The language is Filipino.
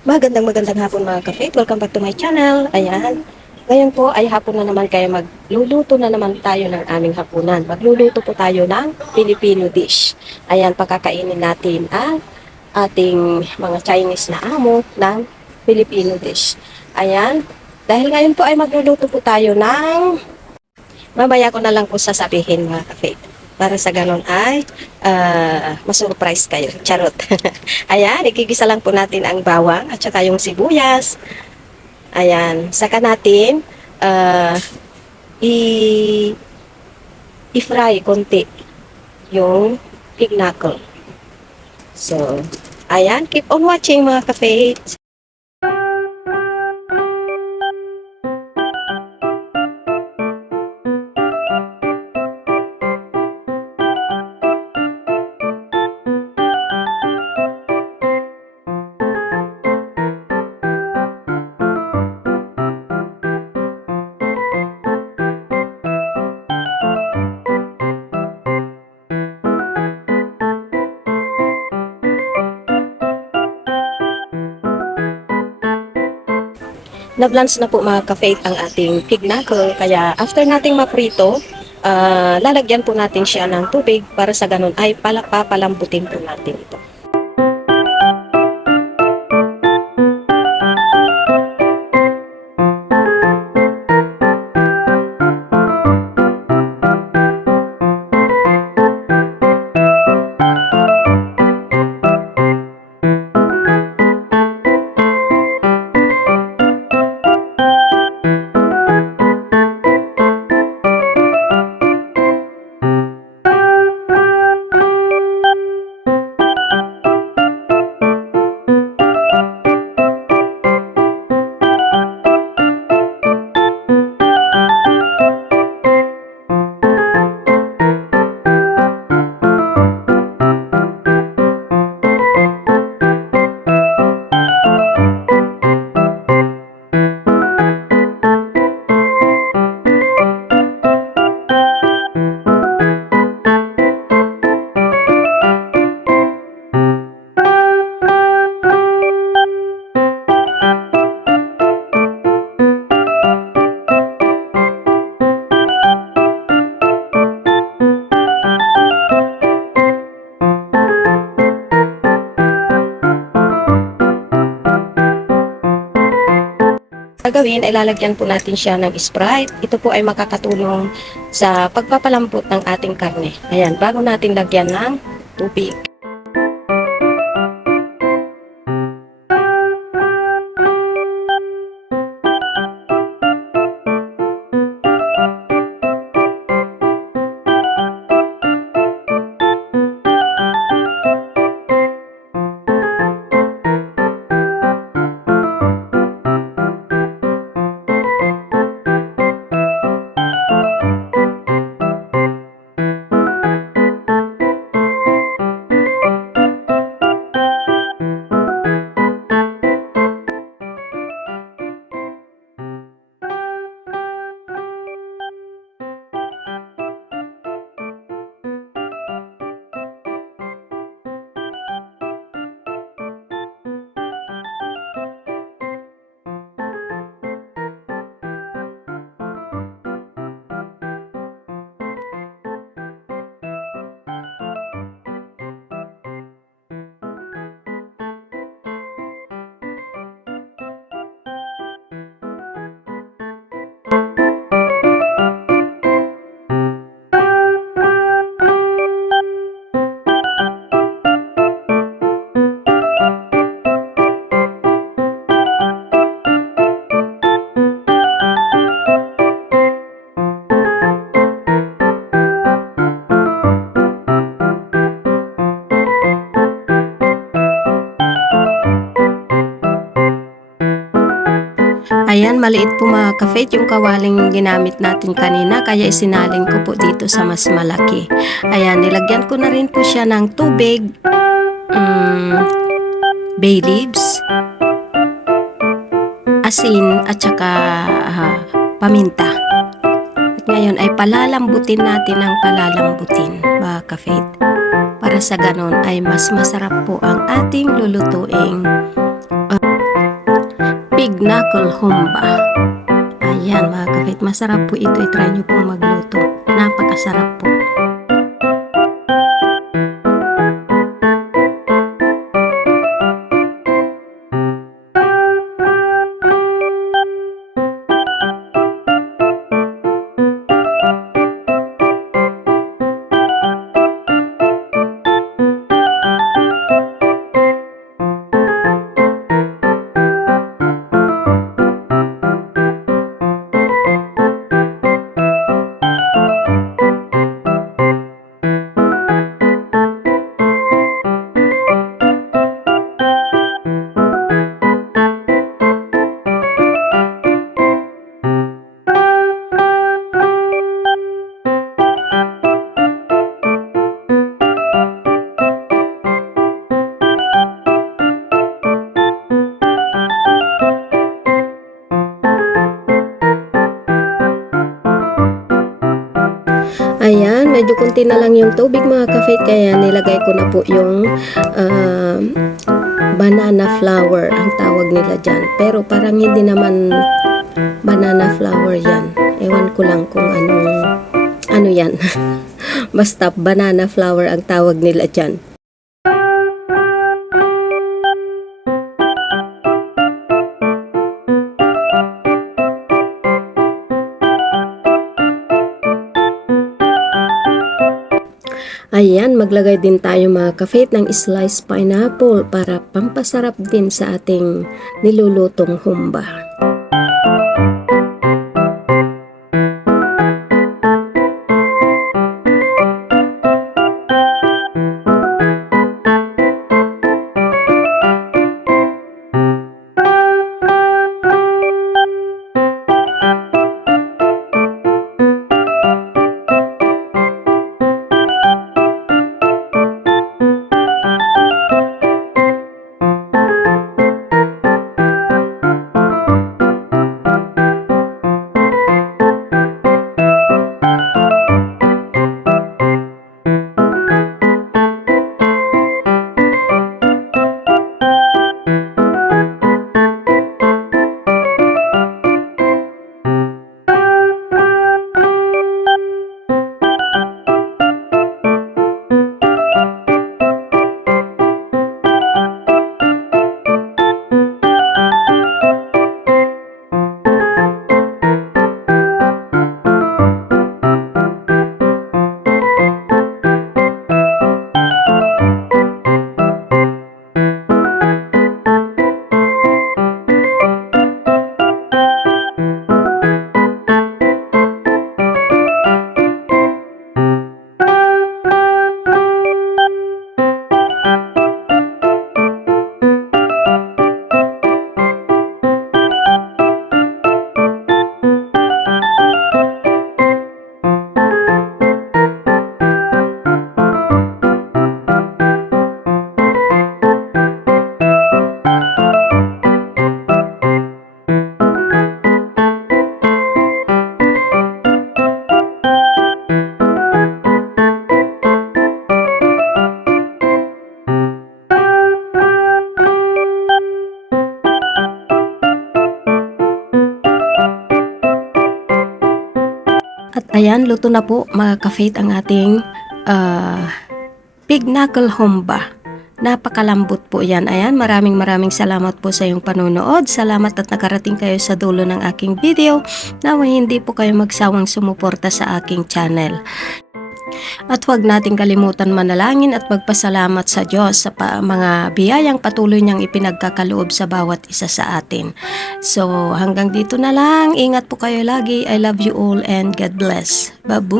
Magandang hapon mga ka-faith. Welcome back to my channel. Ayan. Ngayon po ay hapon na naman kaya magluluto na naman tayo ng aming hapunan. Magluluto po tayo ng Filipino dish. Ayan, pagkakainin natin ang ating mga Chinese na amo ng Filipino dish. Ayan. Dahil ngayon po ay magluluto po tayo ng mamaya ko na lang po sasabihin mga ka-faith. Para sa ganon ay masurprise kayo. Charot. Ayan, ikigisa lang po natin ang bawang at saka yung sibuyas. Ayan, saka natin i- i-fry konti yung pig knuckle. So, ayan, keep on watching mga ka-faith. Na-blanch na po mga ka-faith ang ating pig knuckle. Kaya after nating maprito, lalagyan po natin siya ng tubig para sa ganun ay papalambutin po natin ito. Gagawin ay lalagyan po natin siya ng Sprite. Ito po ay makakatulong sa pagpapalambot ng ating karne. Ayan, bago natin lagyan ng tubig. Ayan, maliit po mga ka-faith yung kawaling ginamit natin kanina, kaya isinaling ko po dito sa mas malaki. Ayan, nilagyan ko na rin po siya ng tubig, bay leaves, asin at saka paminta. At ngayon ay palalambutin natin ng palalambutin mga ka-faith. Para sa ganon ay mas masarap po ang ating lulutuing Big Knuckle Humba. Ayan mga kafit, masarap po ito. I-try nyo pong magluto. Napakasarap po. Ayan, medyo konti na lang yung tubig mga kafit, kaya nilagay ko na po yung banana flour, ang tawag nila dyan. Pero parang hindi naman banana flour yan. Ewan ko lang kung ano yan. Basta banana flour ang tawag nila dyan. Ayan, maglagay din tayo mga kafit ng sliced pineapple para pampasarap din sa ating nilulutong humba. At ayan, luto na po mga kafit ang ating Big Knuckle Humba. Napakalambot po yan. Ayan, maraming salamat po sa iyong panonood. Salamat at nakarating kayo sa dulo ng aking video. Naway hindi po kayo magsawang sumuporta sa aking channel. At huwag nating kalimutan manalangin at magpasalamat sa Diyos sa mga biyayang patuloy niyang ipinagkakaloob sa bawat isa sa atin. So hanggang dito na lang. Ingat po kayo lagi. I love you all and God bless. Babu!